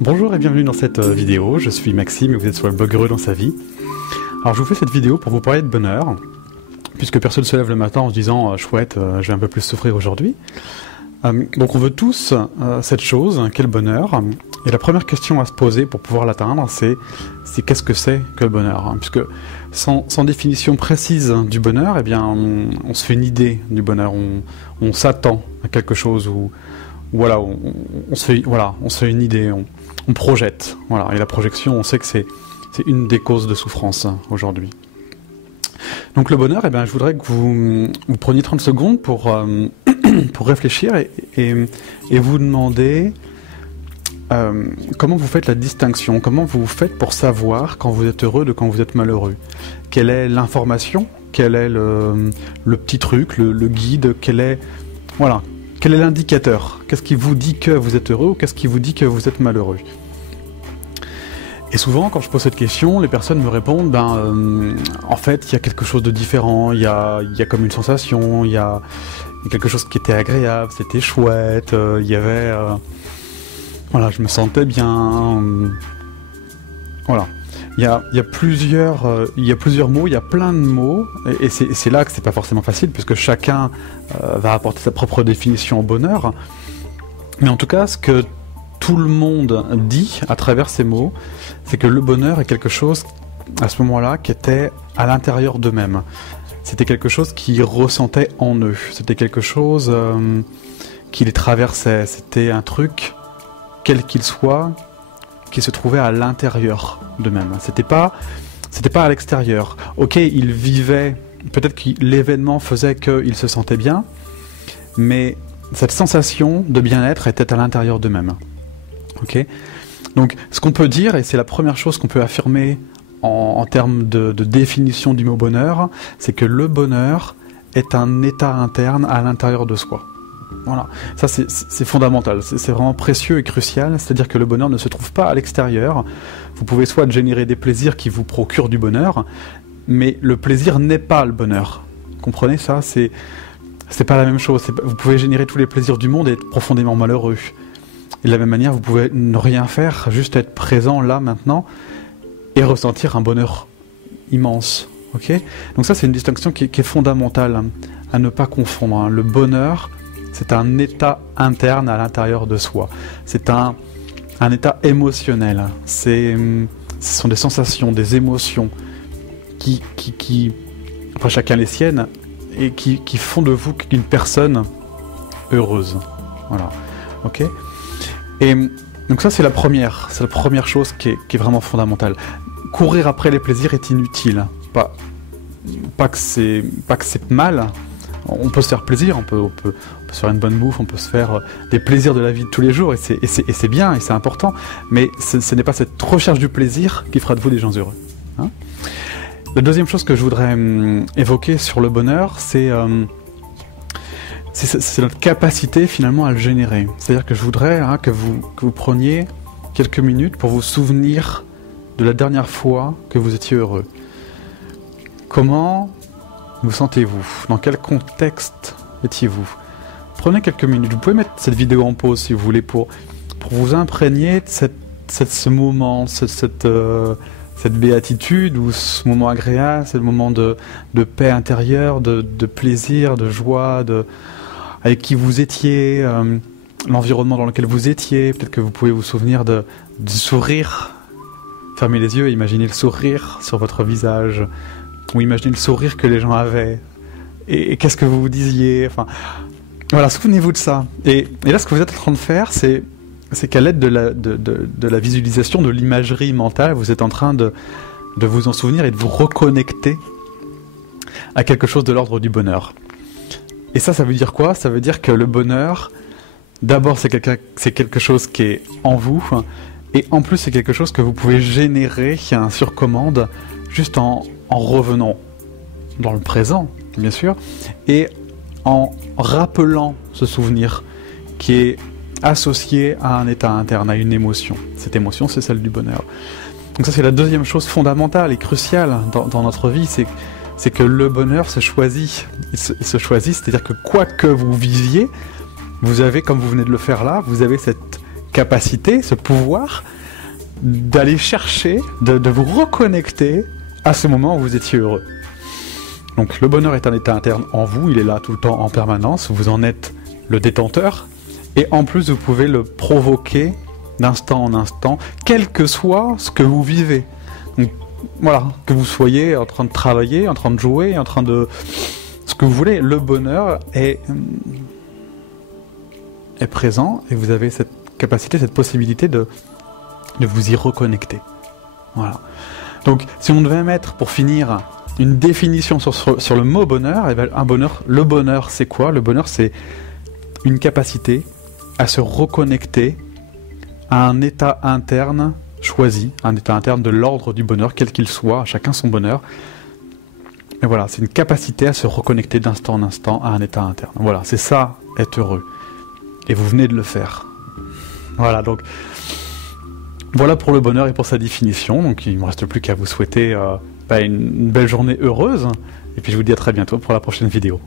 Bonjour et bienvenue dans cette vidéo, je suis Maxime et vous êtes sur le blog Heureux dans sa vie. Alors je vous fais cette vidéo pour vous parler de bonheur, puisque personne ne se lève le matin en se disant chouette, je vais un peu plus souffrir aujourd'hui. Donc on veut tous cette chose, qu'est le bonheur, et la première question à se poser pour pouvoir l'atteindre, c'est qu'est-ce que c'est que le bonheur, puisque sans définition précise du bonheur, eh bien on se fait une idée du bonheur, on s'attend à quelque chose, ou voilà, on se fait une idée, on projette, voilà, et la projection, on sait que c'est une des causes de souffrance aujourd'hui. Donc le bonheur, eh bien, je voudrais que vous preniez 30 secondes pour réfléchir et vous demander comment vous faites la distinction, comment vous faites pour savoir quand vous êtes heureux de quand vous êtes malheureux. Quelle est l'information, quel est le petit truc, le guide, quel est l'indicateur? Qu'est-ce qui vous dit que vous êtes heureux ou qu'est-ce qui vous dit que vous êtes malheureux? Et souvent, quand je pose cette question, les personnes me répondent en fait, il y a quelque chose de différent, il y a comme une sensation, il y a quelque chose qui était agréable, c'était chouette, il y avait... je me sentais bien... voilà. Il y a plusieurs mots, il y a plein de mots, et c'est là que c'est pas forcément facile, puisque chacun va apporter sa propre définition au bonheur. Mais en tout cas, ce que tout le monde dit à travers ces mots, c'est que le bonheur est quelque chose, à ce moment-là, qui était à l'intérieur d'eux-mêmes. C'était quelque chose qu'ils ressentaient en eux. C'était quelque chose qui les traversait. C'était un truc, quel qu'il soit, qui se trouvait à l'intérieur d'eux-mêmes. C'était pas à l'extérieur. Ok, ils vivaient, peut-être que l'événement faisait qu'ils se sentaient bien, mais cette sensation de bien-être était à l'intérieur d'eux-mêmes. Ok ? Donc, ce qu'on peut dire, et c'est la première chose qu'on peut affirmer en termes de définition du mot bonheur, c'est que le bonheur est un état interne à l'intérieur de soi. Voilà, ça c'est fondamental, c'est vraiment précieux et crucial, c'est-à-dire que le bonheur ne se trouve pas à l'extérieur. Vous pouvez soit générer des plaisirs qui vous procurent du bonheur, mais le plaisir n'est pas le bonheur. Comprenez ça? C'est pas la même chose. Vous pouvez générer tous les plaisirs du monde et être profondément malheureux. Et de la même manière, vous pouvez ne rien faire, juste être présent là, maintenant, et ressentir un bonheur immense. Ok? Donc ça, c'est une distinction qui est fondamentale à ne pas confondre. Hein. Le bonheur, c'est un état interne à l'intérieur de soi. C'est un état émotionnel. Ce sont des sensations, des émotions qui enfin chacun les siennes, et qui font de vous une personne heureuse. Voilà. Ok ? Et donc ça, c'est la première chose qui est vraiment fondamentale. Courir après les plaisirs est inutile. Pas que c'est mal. On peut se faire plaisir, on peut se faire une bonne bouffe, on peut se faire des plaisirs de la vie de tous les jours, et c'est bien, et c'est important, mais ce n'est pas cette recherche du plaisir qui fera de vous des gens heureux. Hein ? La deuxième chose que je voudrais évoquer sur le bonheur, c'est notre capacité finalement à le générer. C'est-à-dire que je voudrais que vous preniez quelques minutes pour vous souvenir de la dernière fois que vous étiez heureux. Comment vous sentez-vous? Dans quel contexte étiez-vous? Prenez quelques minutes. Vous pouvez mettre cette vidéo en pause si vous voulez pour vous imprégner de ce moment, cette béatitude ou ce moment agréable, ce moment de paix intérieure, de plaisir, de joie, avec qui vous étiez, l'environnement dans lequel vous étiez. Peut-être que vous pouvez vous souvenir du sourire. Fermez les yeux et imaginez le sourire sur votre visage. Ou imaginez le sourire que les gens avaient. Et qu'est-ce que vous vous disiez. Enfin, voilà, souvenez-vous de ça. Et là, ce que vous êtes en train de faire, c'est qu'à l'aide de la visualisation, de l'imagerie mentale, vous êtes en train de vous en souvenir et de vous reconnecter à quelque chose de l'ordre du bonheur. Et ça veut dire quoi? Ça veut dire que le bonheur, d'abord, c'est quelque chose qui est en vous, et en plus, c'est quelque chose que vous pouvez générer sur commande, juste en revenant dans le présent, bien sûr, et en rappelant ce souvenir qui est associé à un état interne, à une émotion. Cette émotion, c'est celle du bonheur. Donc ça, c'est la deuxième chose fondamentale et cruciale dans notre vie, c'est que le bonheur se choisit. Il se choisit, c'est-à-dire que quoi que vous viviez, vous avez, comme vous venez de le faire là, vous avez cette capacité, ce pouvoir d'aller chercher, de vous reconnecter à ce moment où vous étiez heureux. Donc le bonheur est un état interne en vous, il est là tout le temps en permanence, vous en êtes le détenteur, et en plus vous pouvez le provoquer d'instant en instant, quel que soit ce que vous vivez. Donc voilà, que vous soyez en train de travailler, en train de jouer, en train de... ce que vous voulez, le bonheur est présent, et vous avez cette capacité, cette possibilité de vous y reconnecter. Voilà. Donc si on devait mettre, pour finir, une définition sur le mot bonheur, eh bien, le bonheur c'est quoi? Le bonheur c'est une capacité à se reconnecter à un état interne choisi, un état interne de l'ordre du bonheur, quel qu'il soit, à chacun son bonheur. Et voilà, c'est une capacité à se reconnecter d'instant en instant à un état interne. Voilà, c'est ça, être heureux. Et vous venez de le faire. Voilà, donc voilà pour le bonheur et pour sa définition. Donc il ne me reste plus qu'à vous souhaiter une belle journée heureuse. Et puis je vous dis à très bientôt pour la prochaine vidéo.